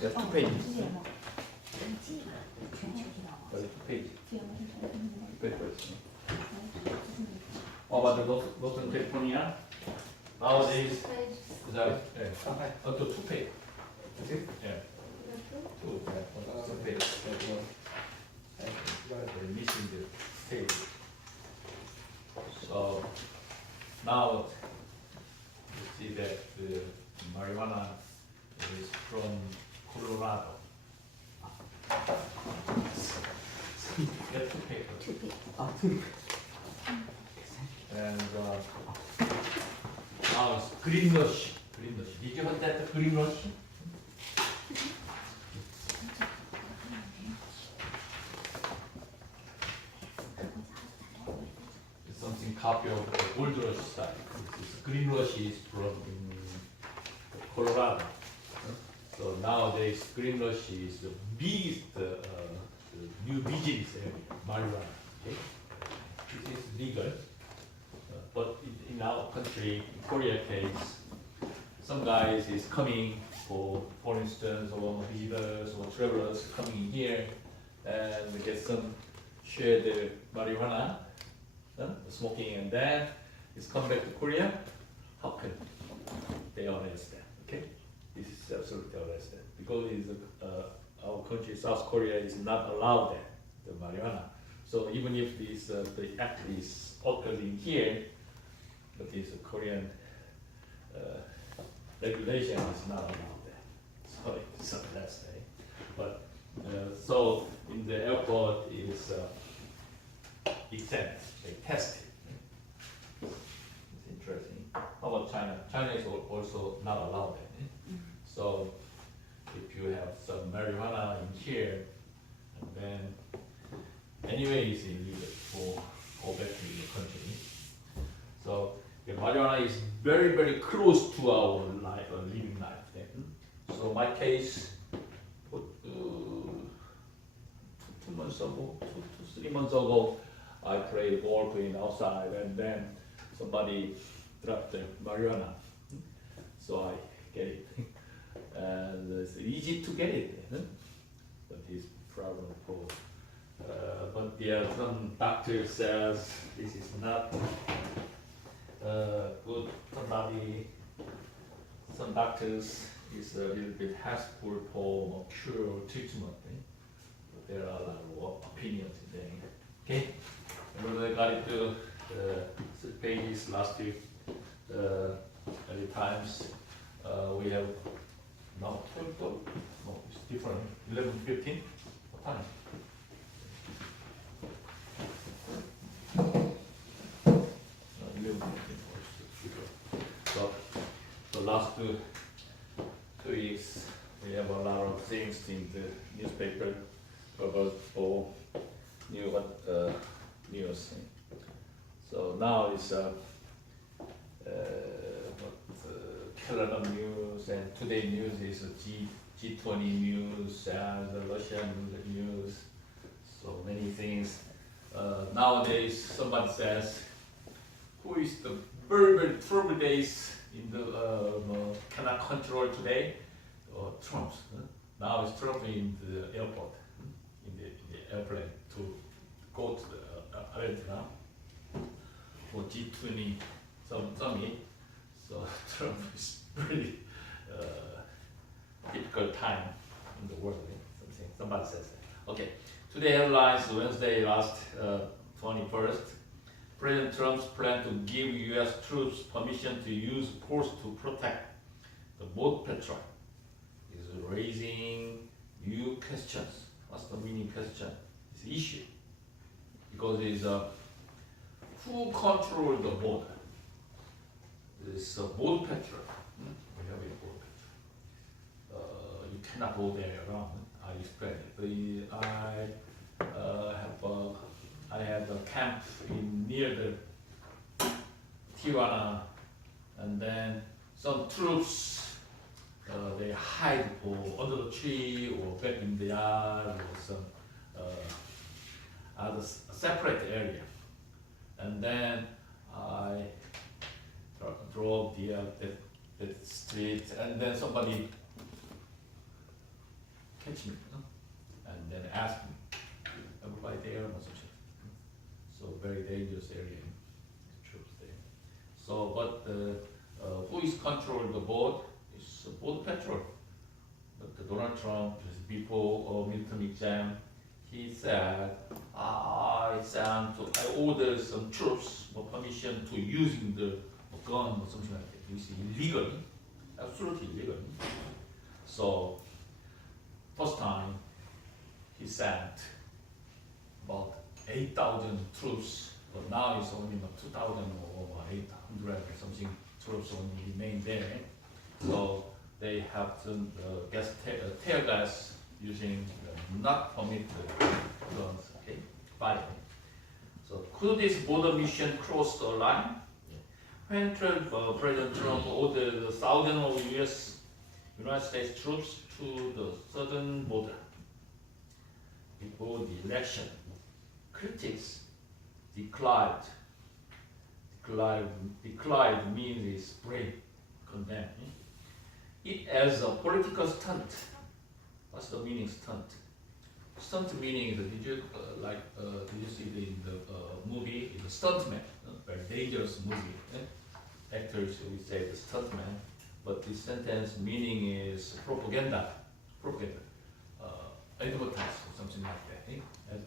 There's 2 pages. There's 2 pages. Papers. About the Northern California, nowadays, up to 2 pages. Yeah. 2. Yeah. 2 pages. They're missing the page. So now you see that the marijuana is from Colorado. Get 2 papers. And now it's green rush. Green rush. Did you heard that green rush? It's something copy of the gold rush style. Green rush is from Colorado. So nowadays green rush is the biggest new business area, marijuana. Okay? This is legal. But in our country, in Korea case, some guys is coming for instance, or visitors or travelers coming here and get some shared marijuana, smoking, and then it's come back to Korea. How can they arrest them? Okay, this is absolutely arrested because it's, our country, South Korea, is not allowed that the marijuana. So even if this the act is occurring here, but this Korean regulation is not allowed there. So it's a less day. But so in the airport is exempt, they test it. It's interesting. How about China? China is also not allowed there. So if you have some marijuana in here, and then anyway it's illegal for go back to your country. So the marijuana is very, very close to our life, living life. So my case, 2 months ago, 3 months ago, I played golf in outside, and then somebody dropped the marijuana. So I get it. And it's easy to get it. But it's problem for. But yeah, some doctor says this is not good. Some doctors is a little bit helpful for cure or treatment. But there are a lot of opinions in there. Okay, and I got it to 6 pages last week. Many times we have now 12. No, it's different. 11, 15. What time? So the last 2 weeks we have a lot of things in the newspaper about new news. So now it's calendar news, and today news is G20 news and the Russian news. So many things. Nowadays, somebody says, who is the very, very trouble days in the cannot control today? Trump. Now it's Trump in the airport, in the airplane to go to the Argentina for G20 summit. So Trump is really difficult time in the world. Somebody says that. Okay. Today headlines, Wednesday last 21st. President Trump's plan to give U.S. troops permission to use force to protect the boat patrol is raising new questions. What's the meaning question? It's an issue. Because it's who controls the border? It's a boat patrol. We have a boat patrol. You cannot go there around. I explained it. I had a camp near the Tijuana, and then some troops they hide under the tree or back in the yard or some other separate area. And then I drove that street, and then somebody catch me, and then ask me, everybody there or something. So very dangerous area, troops there. So, but who is controlling the board? It's board patrol. But Donald Trump, just before midterm exam, he said, I ordered some troops for permission to using the gun or something like that. You see, illegally, absolutely illegally. So, first time, he sent about 8,000 troops, but now it's only about 2,000 or 800 or something troops only remain there. So they have to tear gas using not permitted guns, okay, firing. So could this border mission cross the line? When President Trump ordered thousands of United States troops to the southern border before the election, critics declared means is brave, condemn it as a political stunt. What's the meaning stunt? Stunt meaning is, did you see it in the movie? It's a stuntman, very dangerous movie. Actors we say the stuntman, but this sentence meaning is propaganda, advertise or something like that.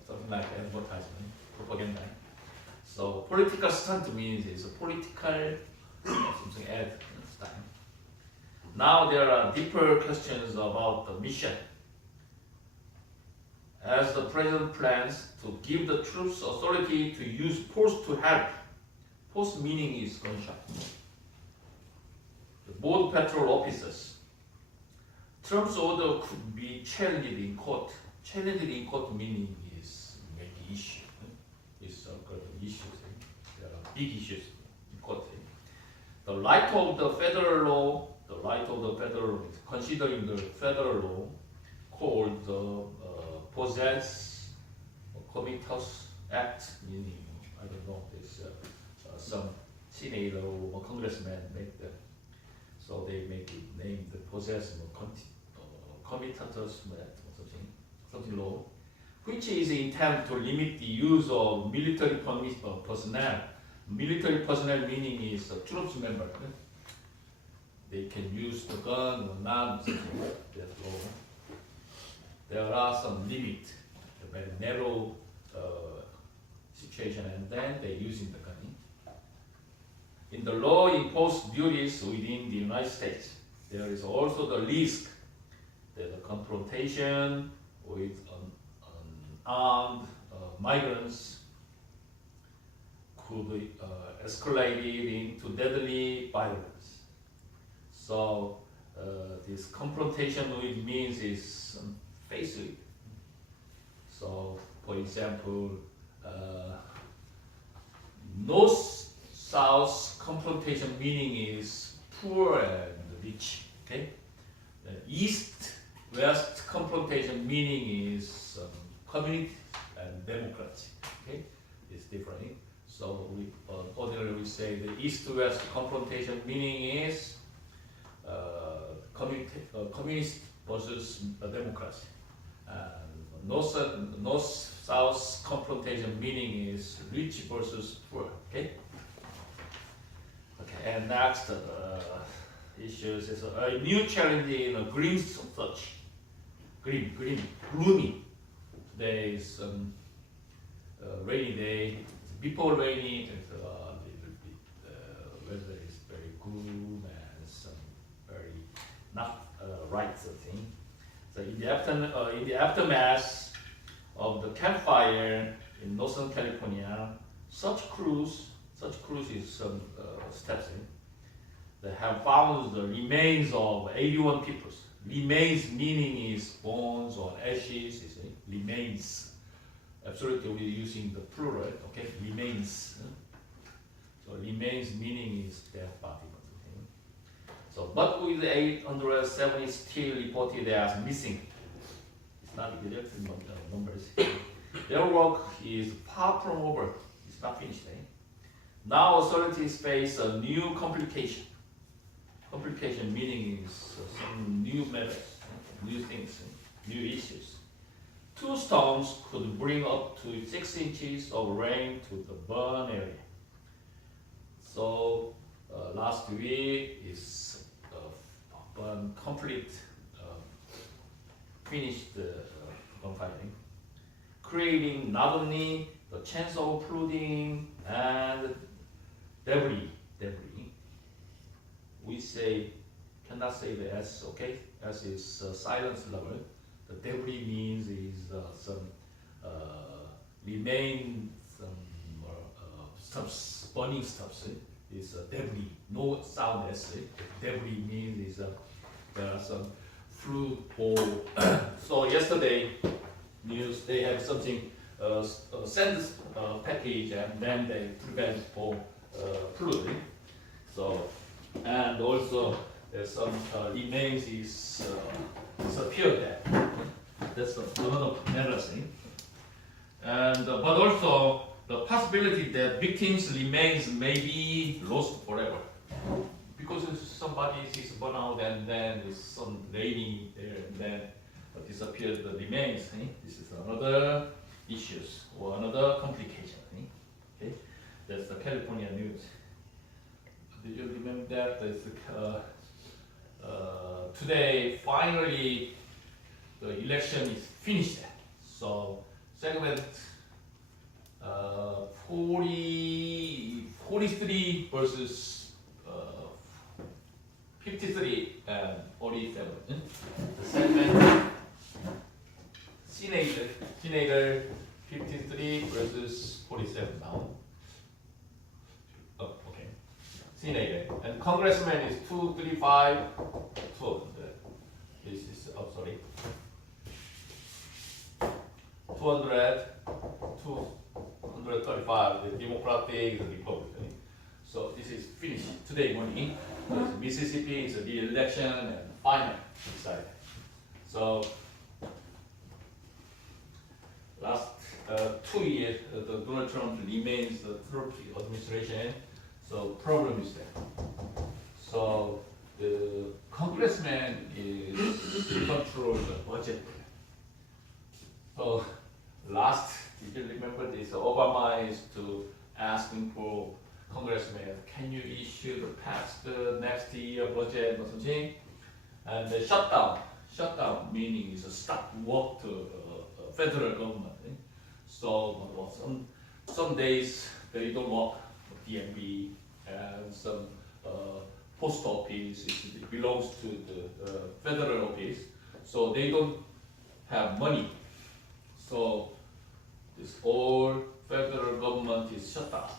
Something like advertisement, propaganda. So political stunt means it's a political something ad style. Now there are deeper questions about the mission. As the president plans to give the troops authority to use force to help. Force meaning is gunshot. The border patrol officers. Trump's order could be challenged in court. Challenged in court meaning is make issue. It's issues. There are big issues in court. The light of the federal law, considering the federal law, called the Possess Comitas Act, meaning, I don't know, this some senator or congressman make them. So they make it named the Possess Comitatus Act or something law, which is intended to limit the use of military personnel. Military personnel meaning is a troops member. They can use the gun or not. There are some limits, a very narrow situation, and then they're using the gun. In the law imposed duties within the United States, there is also the risk that the confrontation with armed migrants could be escalated into deadly violence. So this confrontation with means is face it. So for example, north-south confrontation meaning is poor and rich. Okay. East-west confrontation meaning is communist and democracy. Okay, it's different. So we ordinarily we say the east-west confrontation meaning is communist versus democracy. North-south confrontation meaning is rich versus poor. Okay. Okay. And next issues is a new challenge in a green search. Gloomy. Today is rainy day. Before rainy, it's a little bit weather is very gloom and some very not right thing. So in the aftermath of the campfire in Northern California, such crews is some steps in. They have found the remains of 81 people. Remains meaning is bones or ashes. Remains. Absolutely, we're using the plural. Okay, remains. So remains meaning is dead body. So, but with 870 still reported as missing. It's not exact numbers. Their work is far from over. It's not finished. Now authorities face a new complication. Complication meaning is some new methods, new things. new issues. 2 storms could bring up to 6 inches of rain to the burn area. So last week is burn complete, finished gunfighting, creating not only the chance of flooding and debris. We cannot say the S, okay? S is silence level. The debris means is some remain, some burning stuff. Is debris. No sound S. Debris means is there are some fruit or so yesterday news they have something send package and then they prevent for flooding. So and also there's some remains is disappeared there. That's another matter thing. And but also the possibility that victims' remains may be lost forever because if somebody is burned out and then it's some rainy there and then disappeared the remains. This is another issues or another complication. Okay, that's the California news. Did you remember that? Today, finally, the election is finished. So, segment 43 versus 53 and 47. The segment Senator 53 versus 47 now. Senator and Congressman is 235, 200. This is 200, 235. The Democratic, the Republican. So this is finished today morning. Mississippi is the election and final decided. So last 2 years, the Donald Trump remains the Trump administration. So problem is that. So the congressman is control the budget. So last, did you remember this? Obama is to asking for congressman, can you issue the past next year budget or something? And the shutdown meaning is a stop work to federal government. So some days they don't work, DMV. And some post office it belongs to the federal office, so they don't have money. So this whole federal government is shut down.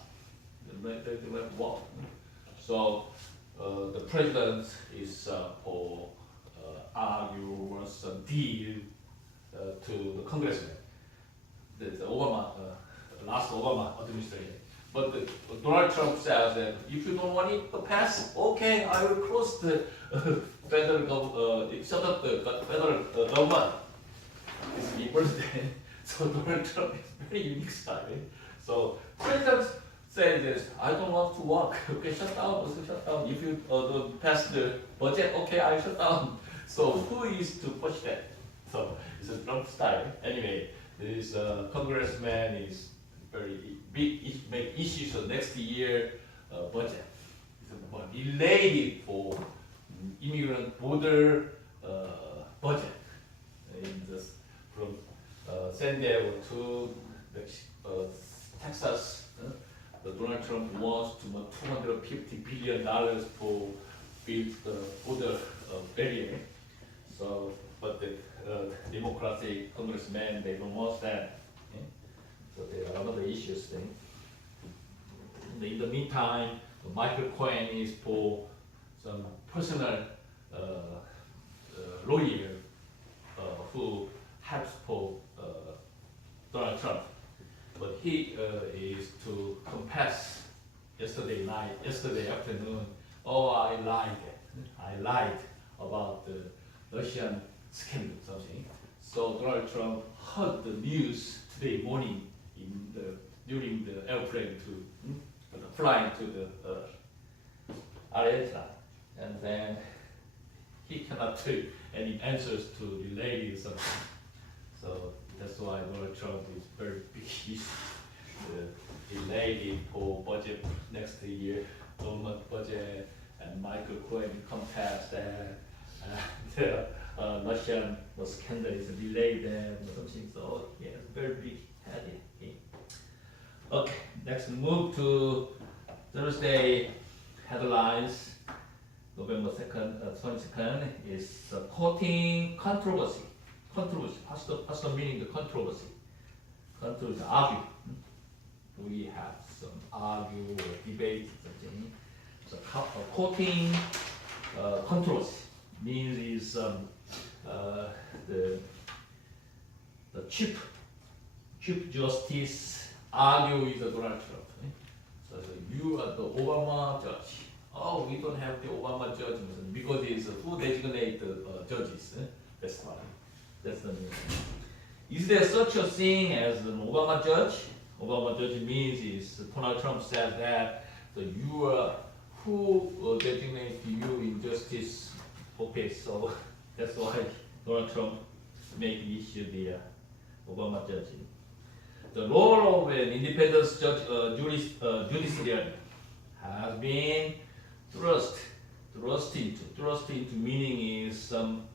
They don't work. So the president is for argue some deal to the congressman. The Obama, last Obama administration. But Donald Trump says that if you don't want it to pass, okay, I will close the federal government, shut up the federal government. It's my birthday. So Donald Trump is very unique style. So president says this, I don't want to work. Okay, shut down, also shut down. If you don't pass the budget, okay, I shut down. So who is to push that? So it's a Trump style. Anyway, this congressman is very big make issues of next year budget. It's related for immigrant border budget. From San Diego to Texas, Donald Trump wants to $250 billion for build the border barrier. So, but the Democratic congressmen they don't want that. So there are other issues then. In the meantime, Michael Cohen is for some personal lawyer who helps for Donald Trump. But he is to confess yesterday afternoon, oh, I lied about the Russian scandal something. So Donald Trump heard the news today morning during the airplane flying to the Argentina, and then he cannot do any answers to related something. So that's why Donald Trump is very big issue. Related for budget next year, government budget, and Michael Cohen contest that the Russian scandal is delayed and something. So yeah, very big headache. Okay, next move to Thursday headlines. November 2nd, 22nd is quoting controversy. Controversy. What's the meaning of controversy? Controversy, argue. We have some argue or debate something. So quoting controversy means is the chief justice argue with Donald Trump. So you are the Obama judge. Oh, we don't have the Obama judgment because it's who designate the judges. That's why. That's the meaning. Is there such a thing as an Obama judge? Obama judge means is Donald Trump said that so you are who designate you in justice office. So that's why Donald Trump make issue the Obama judge. The role of an independent judge, judiciary has been thrust into meaning is some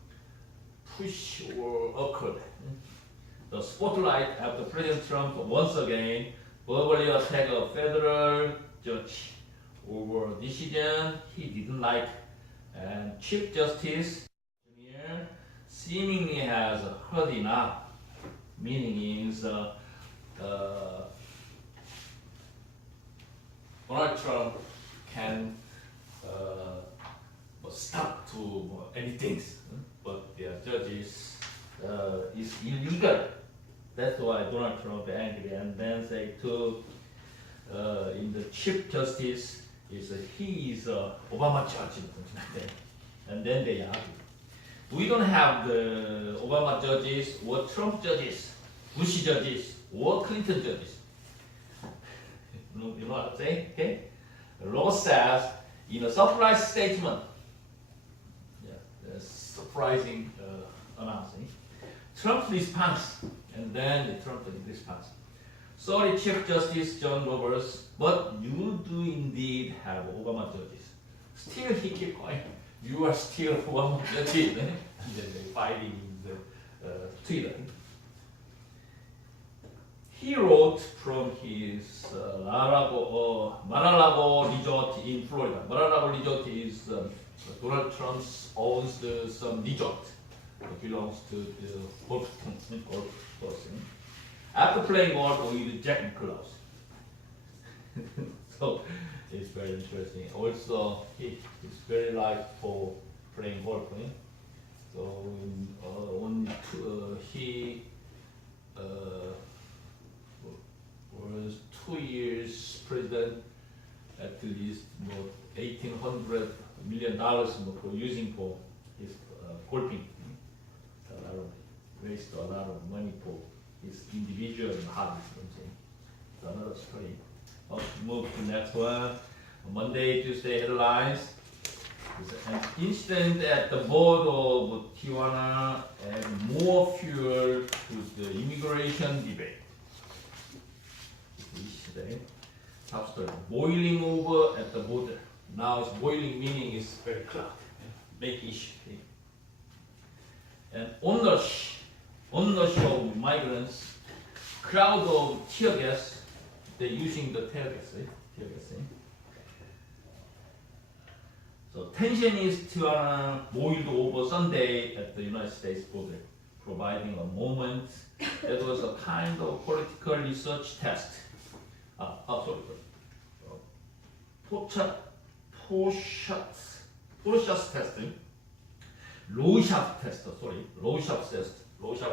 push or occurred. The spotlight after President Trump once again verbally attacked a federal judge over a decision he didn't like, and Chief Justice seemingly has heard enough. Meaning is Donald Trump can stop to anything, but the judges is illegal. That's why Donald Trump angry, and then say to in the Chief Justice is he is Obama judge, something like that, and then they argue. We don't have the Obama judges or Trump judges, Bush judges or Clinton judges. You know what I'm saying? Okay. The law says in a surprise statement, surprising announcing, Trump's response, and then the Trump response. Sorry, Chief Justice John Roberts, but you do indeed have Obama judges. Still, he keep going. You are still Obama judges, and then they fighting in the Twitter. He wrote from his Mar-a-Lago resort in Florida. Mar-a-Lago resort is Donald Trump owns some resort that belongs to the golf person. After playing golf with Jack Nicklaus. So it's very interesting. Also, he is very like for playing golf. So he was 2 years president, at least $1,800 million for using for his golfing. A lot of raised a lot of money for his individual hobbies. It's another story. Let's move to the next one. Monday, Tuesday headlines. An incident at the border of Tijuana and more fuel to the immigration debate. Top story. Boiling over at the border. Now it's boiling meaning is very cloud. Make issue. And onrush of migrants, crowd of tear gas. They're using the tear gas. So tension is Tijuana boiled over Sunday at the United States border, providing a moment that was a kind of political research test. Rorschach testing. Rorschach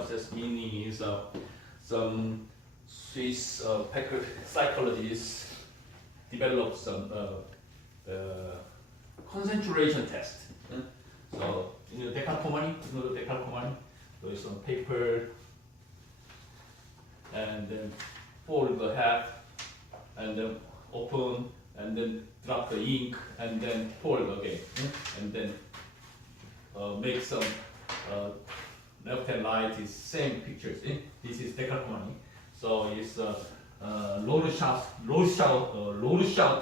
test meaning is some Swiss psychologists developed some concentration test. So you know decalcomany, there is some paper, and then fold the half, and then open, and then drop the ink, and then fold again, and then make some left and right is same pictures. This is decalcomany. So it's Rorschach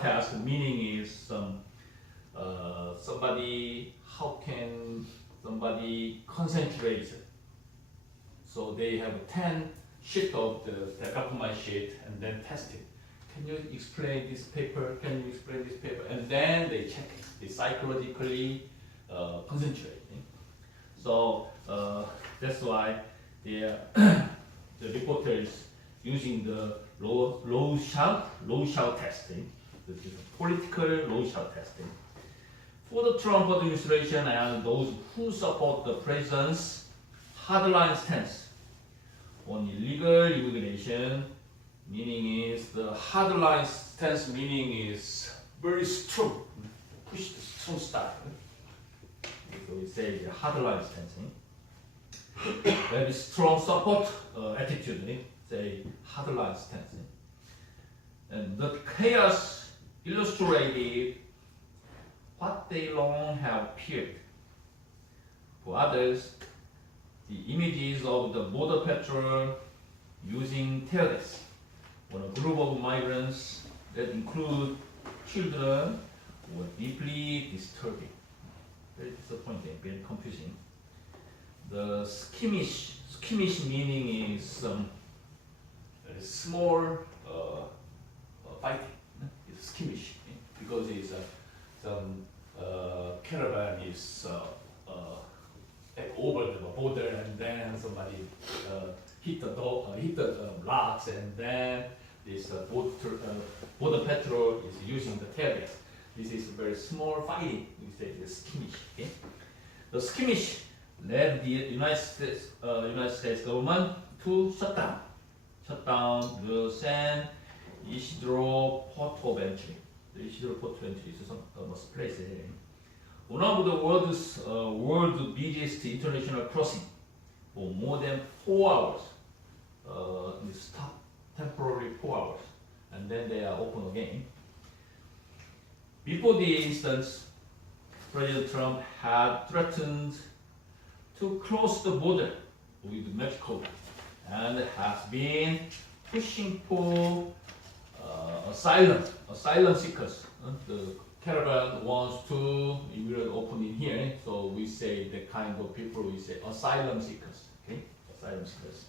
test. Meaning is somebody. How can somebody concentrate? So they have 10 sheet of the decalcomany sheet and then test it. Can you explain this paper? Can you explain this paper? And then they check it. They psychologically concentrate. So that's why the reporters using the Rorschach testing, this is political Rorschach testing, for the Trump administration and those who support the president's hardline stance on illegal immigration. Meaning is the hardline stance. Meaning is very strong, push the strong style. So we say the hardline stance. Very strong support attitude. Say hardline stance. And the chaos illustrated what they long have feared. For others, the images of the border patrol using tear gas on a group of migrants that include children were deeply disturbing. Very disappointing, very confusing. The skimmish meaning is very small fighting. It's skimmish because it's some caravan is over the border and then somebody hit the rocks and then this border patrol is using the tear gas. This is very small fighting. We say the skirmish. Okay? The skirmish led the United States government to shut down the San Isidro Port of Entry. The Isidro Port of Entry is some place. One of the world's busiest international crossing for more than 4 hours. They stop temporarily 4 hours, and then they are open again. Before the instance, President Trump had threatened to close the border with Mexico and has been pushing for asylum seekers. The caravan wants to immigrate open in here, so we say the kind of people we say asylum seekers. Okay, asylum seekers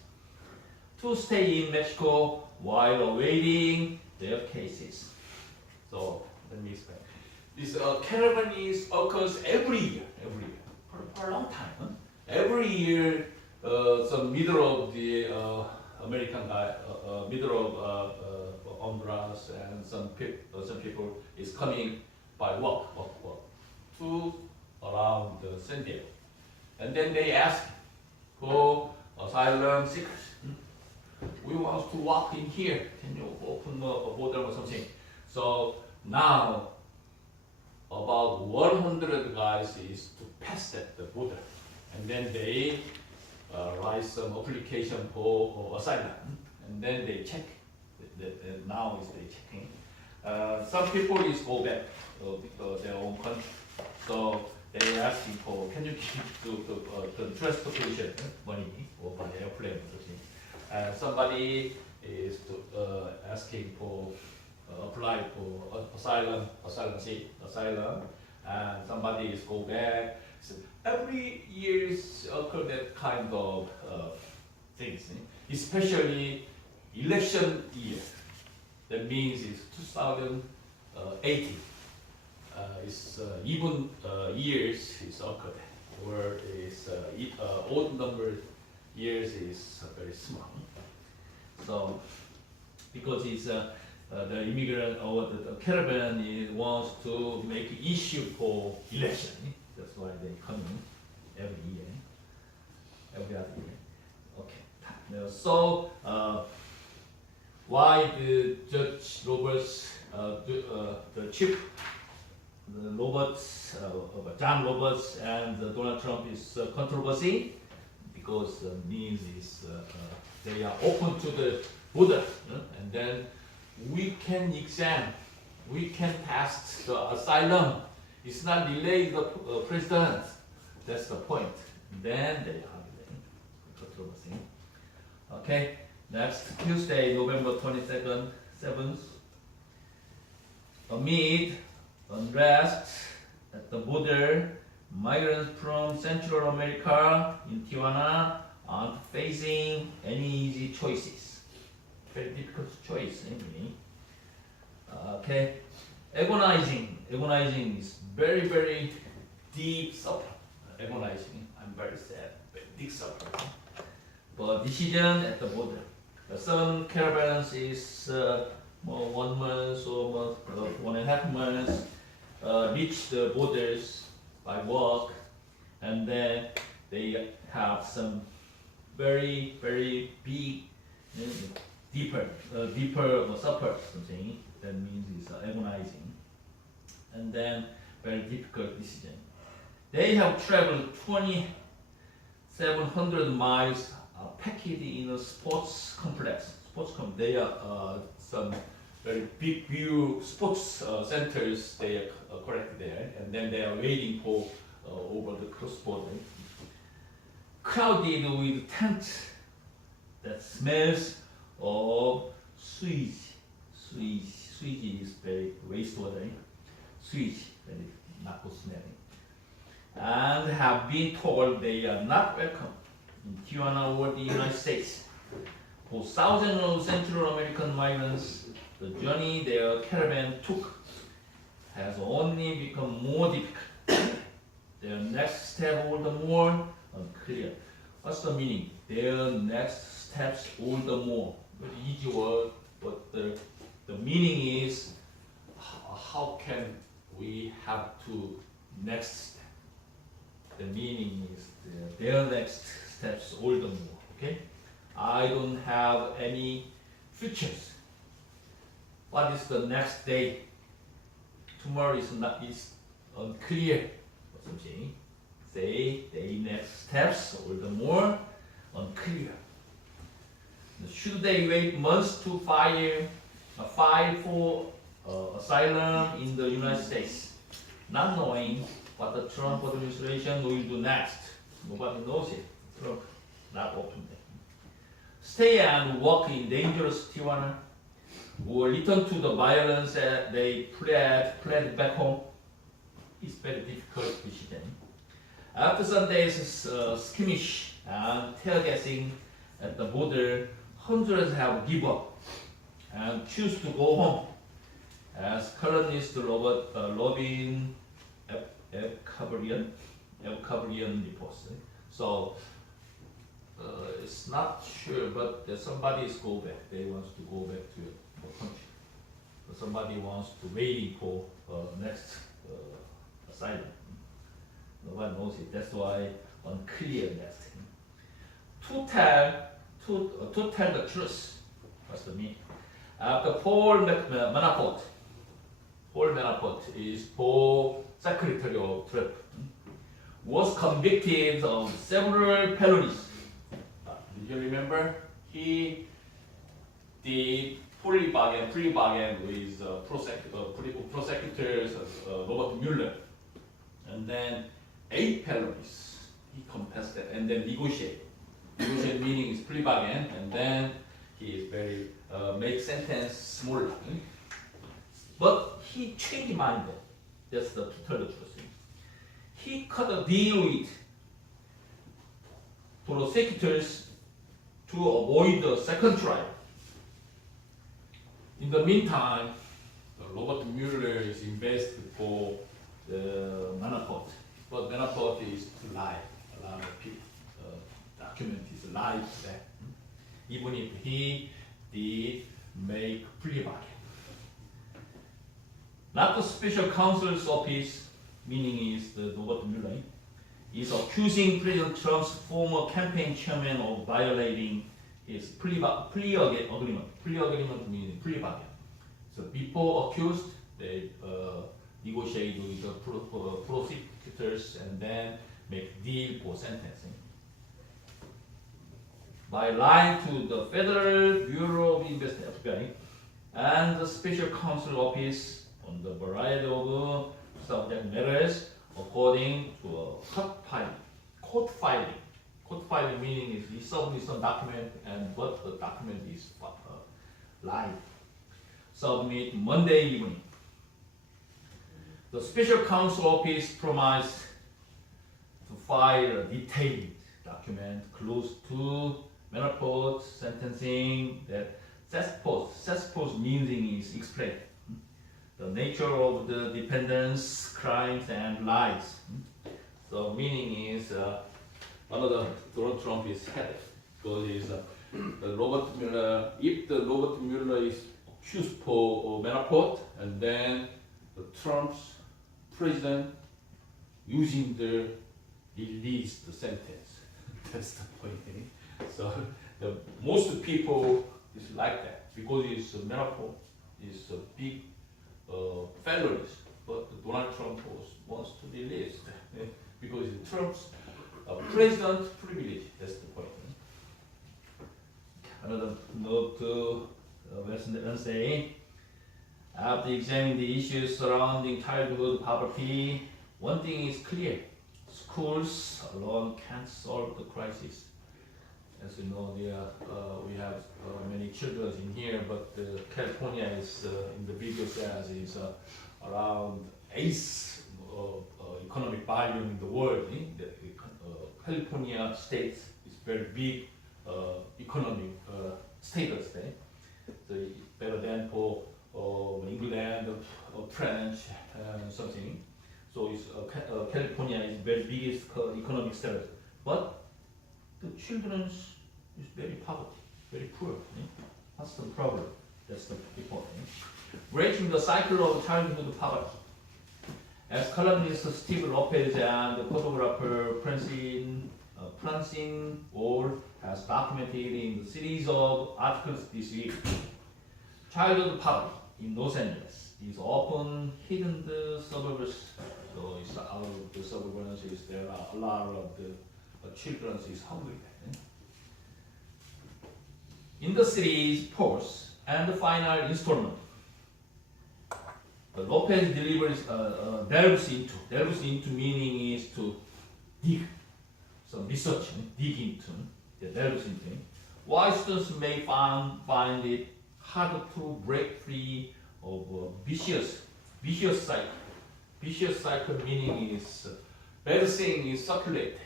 to stay in Mexico while awaiting their cases. So let me explain. This caravan occurs every year for a long time. Huh? Every year, some middle of the American guy, middle of Honduras, and some people is coming by walk to around San Diego, and then they ask for asylum seekers. We want to walk in here. Can you open a border or something? So now about 100 guys is to pass that the border, and then they write some application for asylum, and then they check. Now is they checking. Some people is go back to their own country, so they asking for, can you give the transportation money or by airplane or something. Somebody is asking for apply for asylum, and somebody is go back. So every year occur that kind of things, especially election year. That means it's 2018. It's even years is occurred, or is odd number years is very small. So because it's the immigrant or the caravan wants to make issue for election. That's why they come in every year, every other year. Okay. So why the Judge Roberts, the chief, John Roberts and Donald Trump is controversy? Because means is they are open to the border, and then we can exam, we can pass the asylum. It's not delay the president. That's the point. Then they have controversy. Okay. Next Tuesday, November 22nd, 7th. Amid unrest at the border, migrants from Central America in Tijuana aren't facing any easy choices. Very difficult choice, anyway. Okay. Agonizing is very, very deep suffering. Agonizing, I'm very sad, very deep suffering. But decision at the border. Some caravans is 1 month or 1.5 months, reach the borders by walk, and then they have some very, very big, deeper suffer something. That means it's agonizing, and then very difficult decision. They have traveled 2,700 miles, packed in a sports complex. They are some very big view sports centers. They are correct there, and then they are waiting for over the cross border. Crowded with tents that smells of sewage. Sewage is very wastewater. Sewage, very not good smelling. And have been told they are not welcome in Tijuana or the United States. For thousands of Central American migrants, the journey their caravan took has only become more difficult. Their next step all the more unclear. What's the meaning? Their next steps all the more. Very easy word, but the meaning is how can we have to next step? The meaning is their next steps all the more. Okay? I don't have any futures. What is the next day? Tomorrow is unclear. Something. Say the next steps all the more unclear. Should they wait months to file for asylum in the United States, not knowing what the Trump administration will do next? Nobody knows it. Trump not open it. Stay and work in dangerous Tijuana, or return to the violence that they fled back home. It's very difficult decision. After Sunday's skirmish and tear gassing at the border, hundreds have given up and choose to go home, as columnist Robin Evkabrian reports. So it's not sure, but somebody is go back. They want to go back to the country. Somebody wants to waiting for next asylum. No one knows it. That's why unclear next thing. To tell the truth. What's the meaning? After Paul Manafort is for Secretary of Trump, was convicted of several felonies. Did you remember? He did plea bargain with prosecutors Robert Mueller, and then 8 felonies he confessed it, and then negotiate. Negotiate meaning is plea bargain, and then he is very make sentence smaller. But he changed mind. That's the to tell the truth. He cut a deal with prosecutors to avoid the second trial. In the meantime, Robert Mueller is invested for the Manafort, but Manafort is to lie. A lot of people document his life there. Even if he did make plea bargain. Not the special counsel's office, meaning is the Robert Mueller, is accusing President Trump's former campaign chairman of violating his plea agreement. Plea agreement meaning plea bargain. So before accused, they negotiate with the prosecutors and then make deal for sentencing. By lying to the Federal Bureau of Investigation and the Special Counsel Office on the variety of subject matters according to a court filing. Court filing meaning is he submits some document and what the document is live. Submit Monday evening. The special counsel office promised to file a detailed document close to menopause sentencing that sets meaning is explained. The nature of the dependence, crimes, and lies. So meaning is another Donald Trump is headed because is Robert Mueller. If the Robert Mueller is accused for menopause, and then the Trump's president using the released sentence. That's the point. So the most people is like that because it's menopause is a big felonies, but Donald Trump wants to release because it's Trump's president privilege. That's the point. Another note to Wednesday. After examining the issues surrounding childhood poverty, one thing is clear: schools alone can't solve the crisis. As you know, we have many children in here, but California is in the biggest as is around 8th economic value in the world. The California state is very big economic status there. So it's better than for England or French something. So it's, California is very biggest economic status, but the children is very poverty, very poor. That's the problem. That's the point. Breaking the cycle of childhood poverty. As columnist Steve Lopez and the photographer Francine Wall has documented in the series of articles this week, childhood poverty in Los Angeles is often hidden in the suburbs. So it's out of the suburbs. There are a lot of the children is hungry. In the series Pulse and the final installment, Lopez delves into meaning is to dig, some research, dig into, delves into. Why students may find it hard to break free of a vicious cycle. Vicious cycle meaning is bad thing is circulate.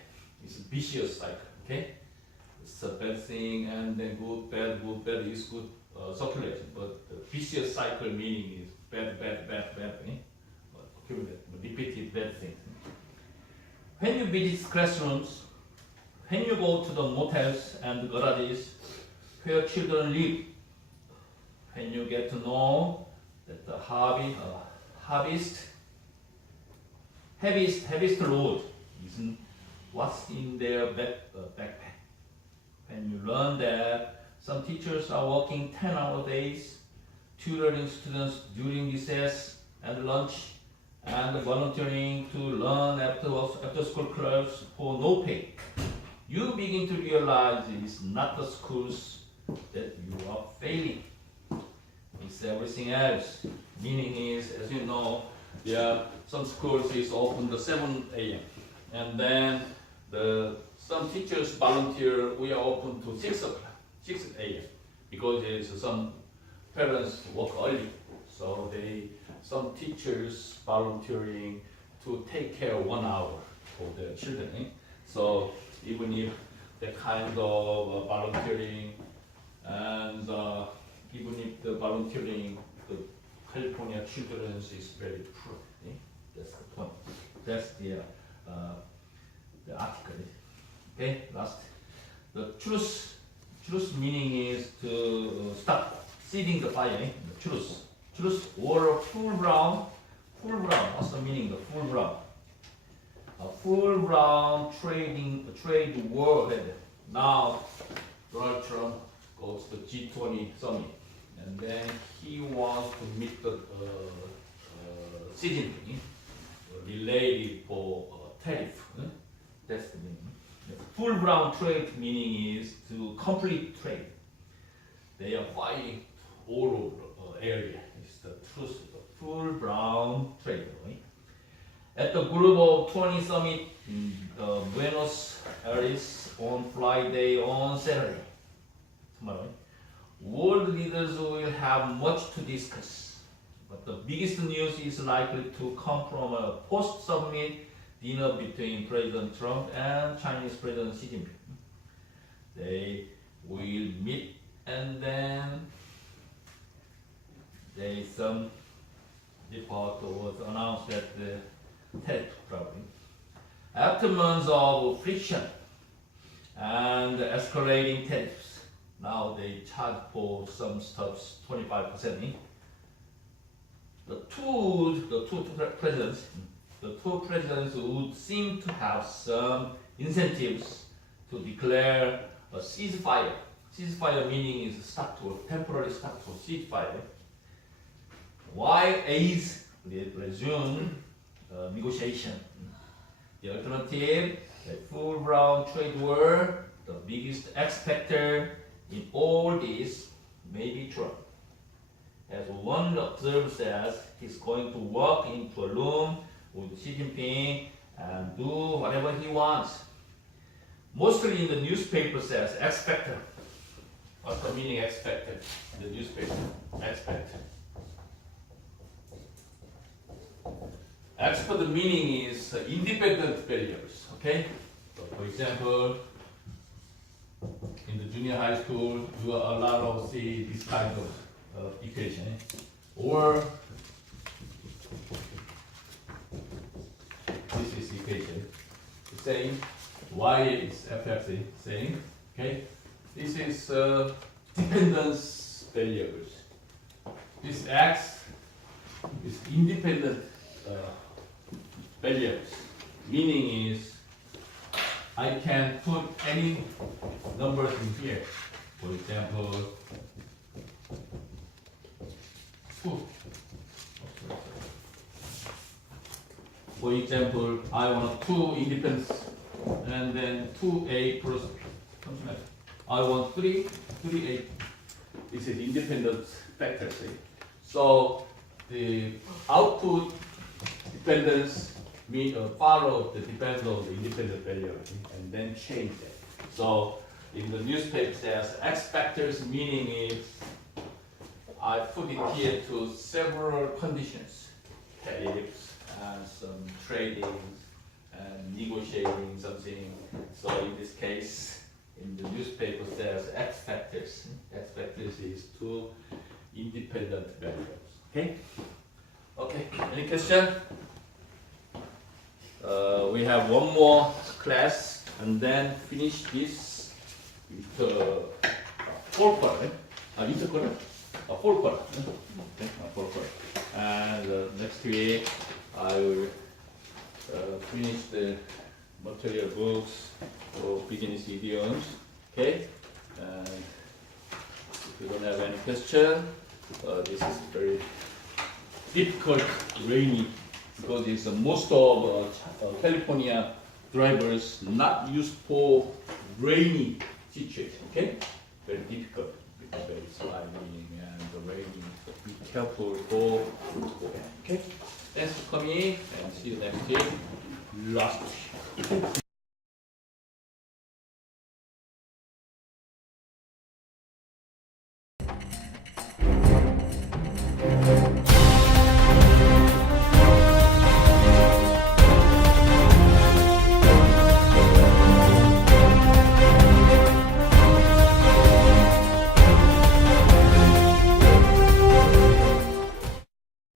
It's a vicious cycle. Okay, it's a bad thing and then good, bad is good circulation. But the vicious cycle meaning is bad, accumulate, repeated bad things. When you visit classrooms, when you go to the motels and garages where children live, when you get to know that the heaviest load isn't what's in their backpack. When you learn that some teachers are working 10-hour days, tutoring students during recess and lunch, and volunteering to learn after school clubs for no pay, you begin to realize it's not the schools that you are failing. It's everything else. Meaning is, as you know, some schools is open to 7 a.m. and then some teachers volunteer. We are open to 6 a.m. because there is some parents work early, so some teachers volunteering to take care of 1 hour of their children. So even if the kind of volunteering and even if the volunteering, the California children is very poor. That's the point. That's the article. Okay, last. The truth meaning is to stop seeding the fire. The truth or full brown. What's the meaning of full brown? A full brown trade war head. Now Donald Trump goes to G20 summit, and then he wants to meet the Xi Jinping related for tariff. That's the meaning. Full brown trade meaning is to complete trade. They are fighting all over area. It's the truth. The full brown trade. Right? At the Group of 20 Summit in Buenos Aires on Friday, on Saturday, tomorrow, world leaders will have much to discuss. But the biggest news is likely to come from a post-summit dinner between President Trump and Chinese President Xi Jinping. They will meet and then some report was announced at the TED probably. After months of friction and escalating tariffs, now they charge for some stuffs 25%. The two presidents would seem to have some incentives to declare a ceasefire. Ceasefire meaning is temporary stop to ceasefire. While aides resume negotiation. The alternative, a full-blown trade war, the biggest X factor in all this may be Trump. As one observer says, he's going to walk into a room with Xi Jinping and do whatever he wants. Mostly in the newspaper says X factor. What's the meaning X factor in the newspaper? X factor. X for the meaning is independent variables. Okay. So for example, in the junior high school, you are allowed to see this kind of equation, or this is equation. The same. Y is fx, same. Okay. This is dependence variables. This x is independent variables. Meaning is I can put any numbers in here. For example, 2. For example, I want 2 independence and then 2a plus something like that. I want 3a. This is independent factors. So the output dependence follow the depends on the independent variable and then change that. So in the newspaper says X factors meaning is I put it here to several conditions, tariffs and some trading and negotiating something. So in this case, in the newspaper says X factors. X factors is 2 independent variables. Okay. Okay. Any question? We have one more class and then finish this with fall quarter. Winter quarter? Fall quarter. Okay, fall quarter. And next week I will finish the material books for business idioms. Okay? And if you don't have any question, this is very difficult, rainy, because it's most of California drivers not used for rainy situation. Okay, very difficult because there is lightning and the raining. So be careful for. Okay, thanks for coming and see you next week. Last week.